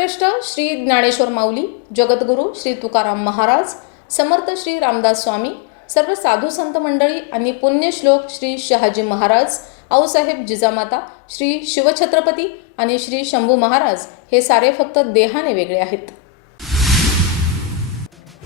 संतश्रेष्ठ श्री ज्ञानेश्वर माऊली, जगद्गुरू श्री तुकाराम महाराज, समर्थ श्री रामदास स्वामी, सर्व साधू संत मंडळी आणि पुण्यश्लोक श्री शहाजी महाराज, आऊसाहेब जिजामाता, श्री शिवछत्रपती आणि श्री शंभू महाराज हे सारे फक्त देहाने वेगळे आहेत,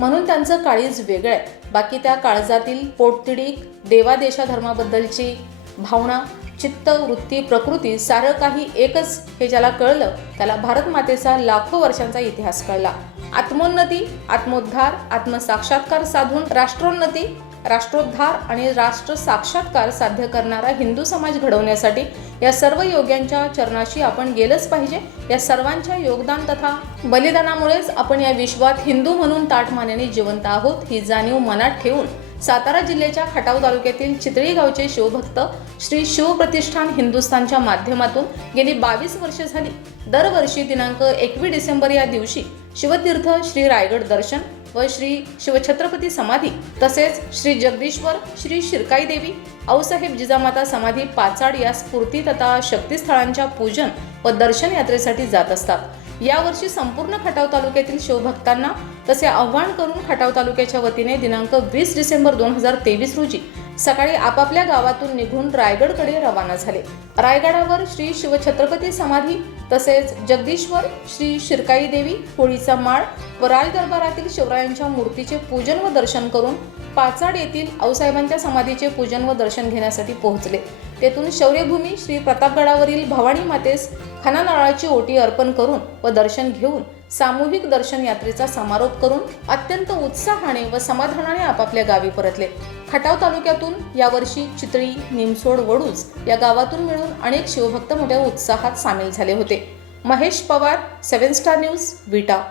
म्हणून त्यांचं काळीज वेगळं आहे. बाकी त्या काळजातील पोटतिडीक, देवादेशाधर्माबद्दलची भावना, चित्त, वृत्ती, प्रकृती सारं काही एकच हे ज्याला कळलं त्याला भारत मातेचा लाखो वर्षांचा इतिहास कळला. आत्मोन्नती, आत्मोद्धार, आत्मसाक्षात्कार साधून राष्ट्रोन्नती, राष्ट्रोद्धार आणि राष्ट्र साक्षात्कार साध्य करणारा हिंदू समाज घडवण्यासाठी या सर्व योग्यांच्या चरणाशी आपण गेलंच पाहिजे. या सर्वांच्या योगदान तथा बलिदानामुळेच आपण या विश्वात हिंदू म्हणून ताठमानेने जिवंत आहोत ही जाणीव मनात ठेवून सातारा जिल्ह्याच्या खटाव तालुक्यातील चितळी गावचे शिवभक्त श्री शिवप्रतिष्ठान हिंदुस्थानच्या माध्यमातून गेली 22 वर्षे झाली दरवर्षी दिनांक 21 डिसेंबर या दिवशी शिवतीर्थ, श्री रायगड दर्शन व श्री शिवछत्रपती समाधी तसेच श्री जगदीश्वर, श्री शिरकाई देवी, आऊसाहेब जिजामाता समाधी पाचाड या स्फूर्ती तथा शक्तिस्थळांच्या पूजन व दर्शन यात्रेसाठी जात असतात. यावर्षी संपूर्ण खटाव तालुक्यातील शिवभक्तांना तसे आव्हान करून खटाव तालुक्याच्या वतीने दिनांक 20 डिसेंबर 2023 रोजी सकाळी आपापल्या गावातून निघून रायगडकडे रवाना झाले. रायगडावर श्री शिवछत्रपती समाधी तसेच जगदीश्वर, श्री शिरकाई देवी, होळीचा माळ व राजदरबारातील शिवरायांच्या मूर्तीचे पूजन व दर्शन करून पाचाड येथील आऊसाहेबांच्या समाधीचे पूजन व दर्शन घेण्यासाठी पोहोचले. तेथून शौर्यभूमी श्री प्रतापगडावरील भवानी मातेस खाना नारळाची ओटी अर्पण करून व दर्शन घेऊन सामूहिक दर्शन यात्रेचा समारोप करून अत्यंत उत्साहाने व समाधानाने आपापल्या गावी परतले. खटाव तालुक्यातून यावर्षी चितळी, निमसोड, वडूज या गावातून मिळून अनेक शिवभक्त मोठ्या उत्साहात सामील झाले होते. महेश पवार, 7 स्टार न्यूज, विटा.